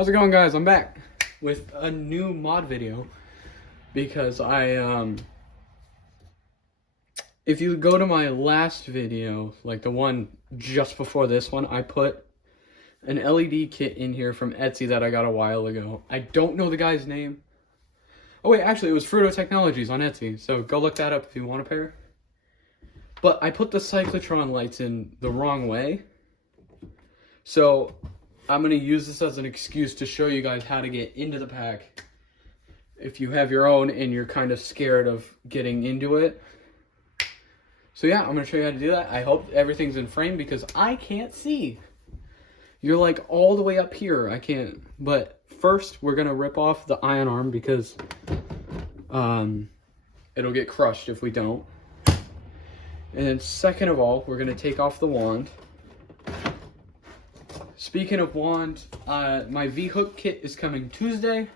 How's it going, guys? I'm back with a new mod video because if you go to my last video, like the one just before this one, I put an LED kit in here from Etsy that I got a while ago. I don't know the guy's name. Oh wait, actually it was Fruto Technologies on Etsy, so go look that up if you want a pair. But I put the cyclotron lights in the wrong way. So I'm going to use this as an excuse to show you guys how to get into the pack if you have your own and you're kind of scared of getting into it. So yeah, I'm going to show you how to do that. I hope everything's in frame because I can't see. You're like all the way up here. I can't. But first, we're going to rip off the ion arm because it'll get crushed if we don't. And then second of all, we're going to take off the wand. Speaking of wand, my V-hook kit is coming Tuesday.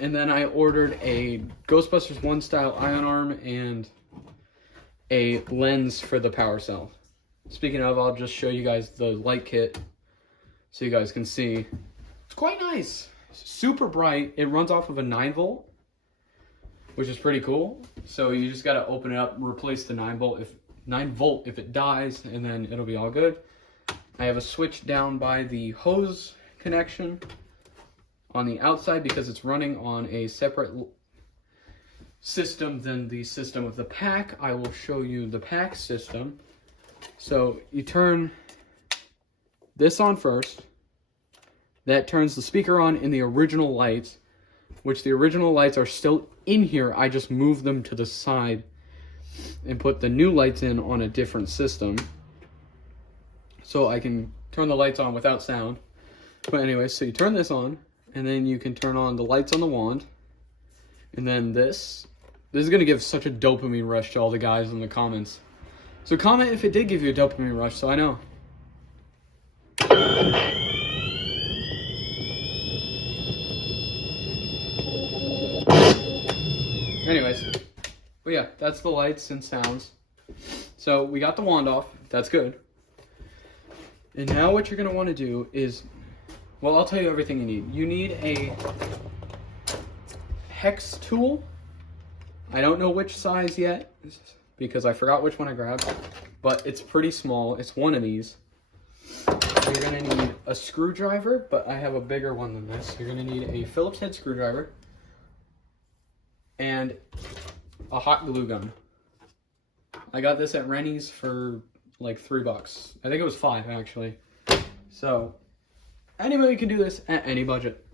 And then I ordered a Ghostbusters 1 style ion arm and a lens for the power cell. Speaking of, I'll just show you guys the light kit so you guys can see. It's quite nice. It's super bright. It runs off of a 9-volt, which is pretty cool. So you just got to open it up, replace the 9-volt if it dies, and then it'll be all good. I have a switch down by the hose connection on the outside because it's running on a separate system than the system of the pack. I will show you the pack system. So you turn this on first. That turns the speaker on in the original lights, which the original lights are still in here. I just moved them to the side and put the new lights in on a different system. So I can turn the lights on without sound. But anyway, so you turn this on, and then you can turn on the lights on the wand. And then this is going to give such a dopamine rush to all the guys in the comments. So comment if it did give you a dopamine rush, so I know. Anyways, well yeah, that's the lights and sounds. So we got the wand off, that's good. And now what you're going to want to do is, well, I'll tell you everything you need. You need a hex tool. I don't know which size yet because I forgot which one I grabbed, but it's pretty small. It's one of these. You're going to need a screwdriver, but I have a bigger one than this. You're going to need a Phillips head screwdriver and a hot glue gun. I got this at Rennie's for like $3. I think it was $5 actually. So anybody can do this at any budget.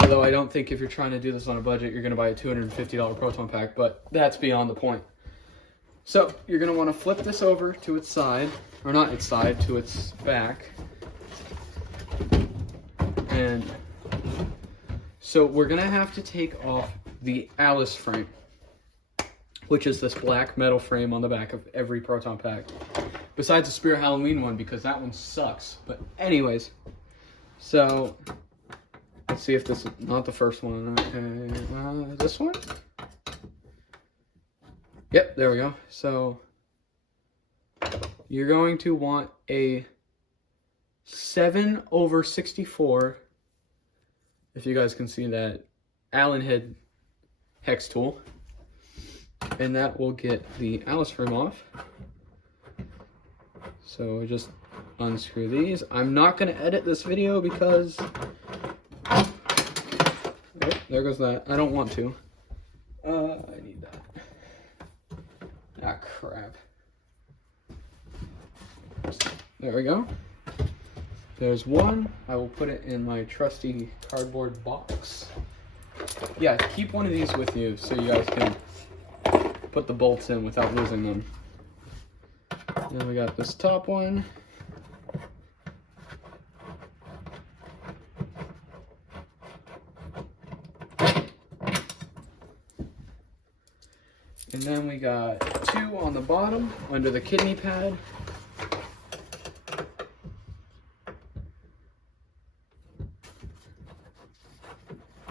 Although I don't think if you're trying to do this on a budget, you're going to buy a $250 proton pack, but that's beyond the point. So you're going to want to flip this over to its side, or not its side, to its back. And so we're going to have to take off the Alice frame, which is this black metal frame on the back of every proton pack. Besides the Spirit Halloween one, because that one sucks. But anyways, so let's see if this is not the first one. Okay, this one? Yep, there we go. So you're going to want a 7/64, if you guys can see that, Allen head hex tool. And that will get the Alice frame off. So we just unscrew these. I'm not going to edit this video because... Oh, there goes that. I don't want to. I need that. Ah, crap. There we go. There's one. I will put it in my trusty cardboard box. Yeah, keep one of these with you so you guys can put the bolts in without losing them. Then we got this top one. And then we got two on the bottom under the kidney pad.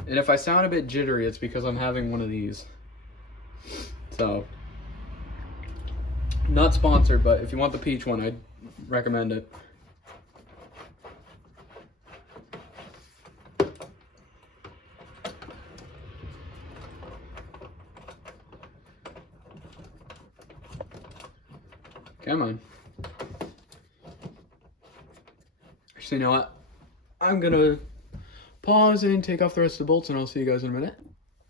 And if I sound a bit jittery, it's because I'm having one of these. So, not sponsored, but if you want the peach one, I'd recommend it. Come on. Actually, you know what? I'm gonna pause and take off the rest of the bolts, and I'll see you guys in a minute.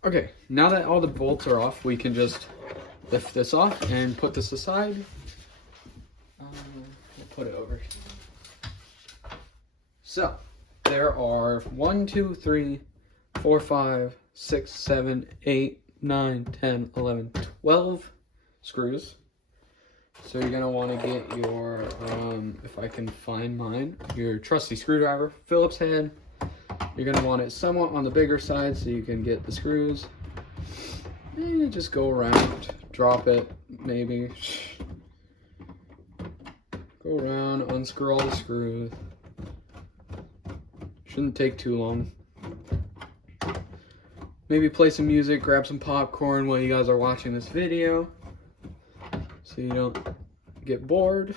Okay, now that all the bolts are off, we can just lift this off and put this aside. We'll put it over. So, there are 1, 2, 3, 4, 5, 6, 7, 8, 9, 10, 11, 12 screws. So you're gonna want to get your, if I can find mine, your trusty screwdriver, Phillips head. You're gonna want it somewhat on the bigger side so you can get the screws. And you just go around, drop it, maybe. Go around, unscrew all the screws. Shouldn't take too long. Maybe play some music, grab some popcorn while you guys are watching this video, so you don't get bored.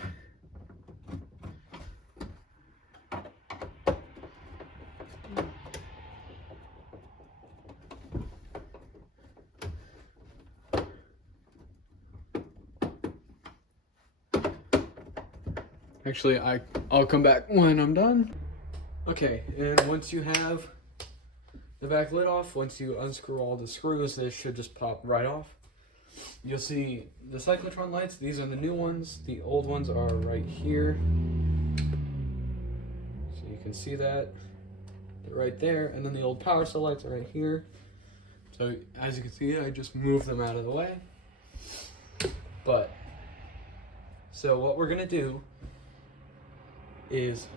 Actually, I'll come back when I'm done. Okay, and once you have the back lid off, once you unscrew all the screws, this should just pop right off. You'll see the cyclotron lights. These are the new ones. The old ones are right here. So you can see that. They're right there. And then the old power cell lights are right here. So as you can see, I just moved them out of the way. But, so what we're going to do is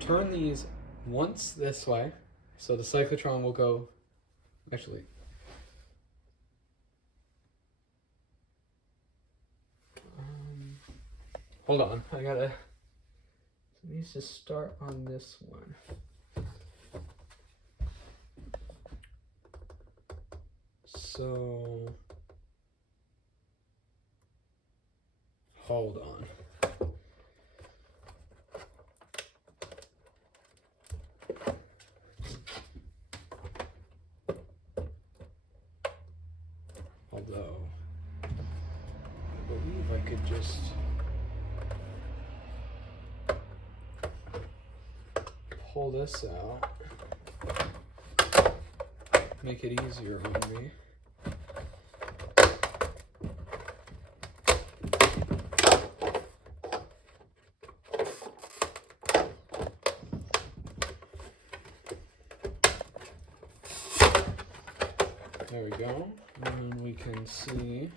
turn these once this way. So the cyclotron will go, actually, hold on, it needs to start on this one. So, hold on. Although, I believe I could just pull this out, make it easier on me. There we go. And we can see,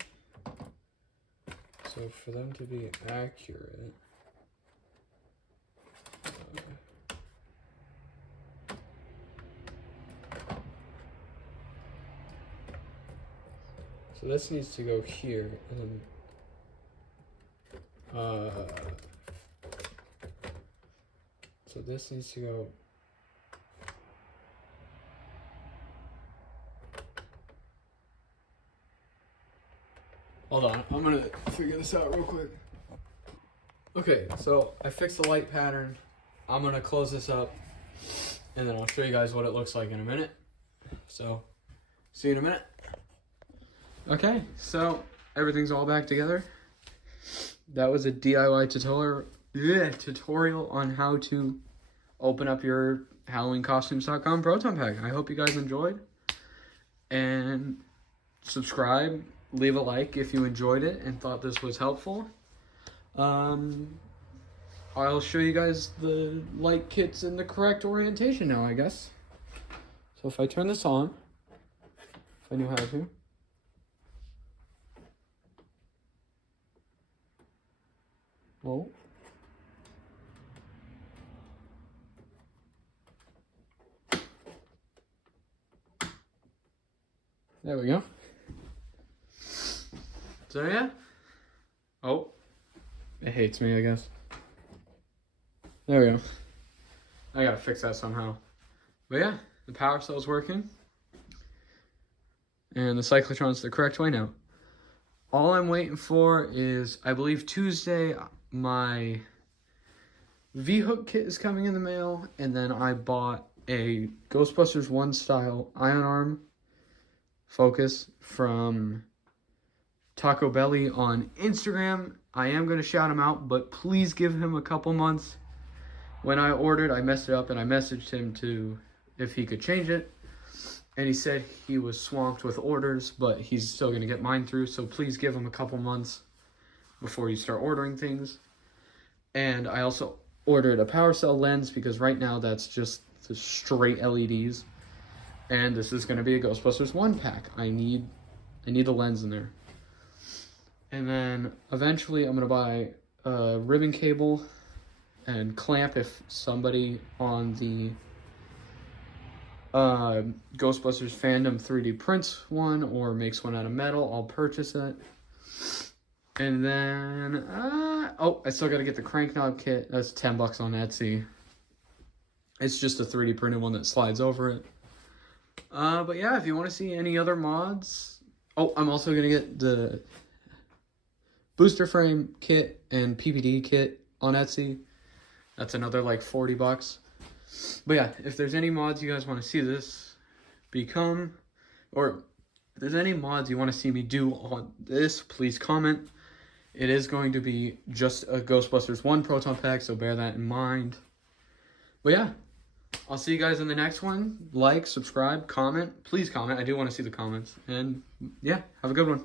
so for them to be accurate, so this needs to go here, and then, so this needs to go hold on, I'm gonna figure this out real quick. Okay, so I fixed the light pattern. I'm gonna close this up, and then I'll show you guys what it looks like in a minute. So, see you in a minute. Okay, so everything's all back together. That was a DIY tutorial on how to open up your HalloweenCostumes.com Proton Pack. I hope you guys enjoyed, and subscribe. Leave a like if you enjoyed it and thought this was helpful. I'll show you guys the light kits in the correct orientation now, I guess. So if I turn this on, if I knew how to. Oh. There we go. So yeah. Oh. It hates me, I guess. There we go. I gotta fix that somehow. But yeah, the power cell's working. And the cyclotron's the correct way now. All I'm waiting for is, I believe Tuesday, my V-hook kit is coming in the mail. And then I bought a Ghostbusters 1 style iron arm focus from Taco Belly on Instagram. I am going to shout him out, but please give him a couple months. When I ordered, I messed it up and I messaged him to if he could change it. And he said he was swamped with orders, but he's still going to get mine through. So please give him a couple months before you start ordering things. And I also ordered a power cell lens because right now that's just the straight LEDs. And this is going to be a Ghostbusters 1 pack. I need the lens in there. And then eventually I'm going to buy a ribbon cable and clamp if somebody on the Ghostbusters fandom 3D prints one or makes one out of metal. I'll purchase it. And then, I still got to get the crank knob kit. That's $10 on Etsy. It's just a 3D printed one that slides over it. But yeah, if you want to see any other mods, I'm also going to get the booster frame kit and PPD kit on Etsy. That's another like $40. But yeah, if there's any mods you guys want to see this become, or if there's any mods you want to see me do on this, please comment. It is going to be just a Ghostbusters 1 proton pack, so bear that in mind. But yeah, I'll see you guys in the next one. Like, subscribe, comment. Please comment. I do want to see the comments. And yeah, have a good one.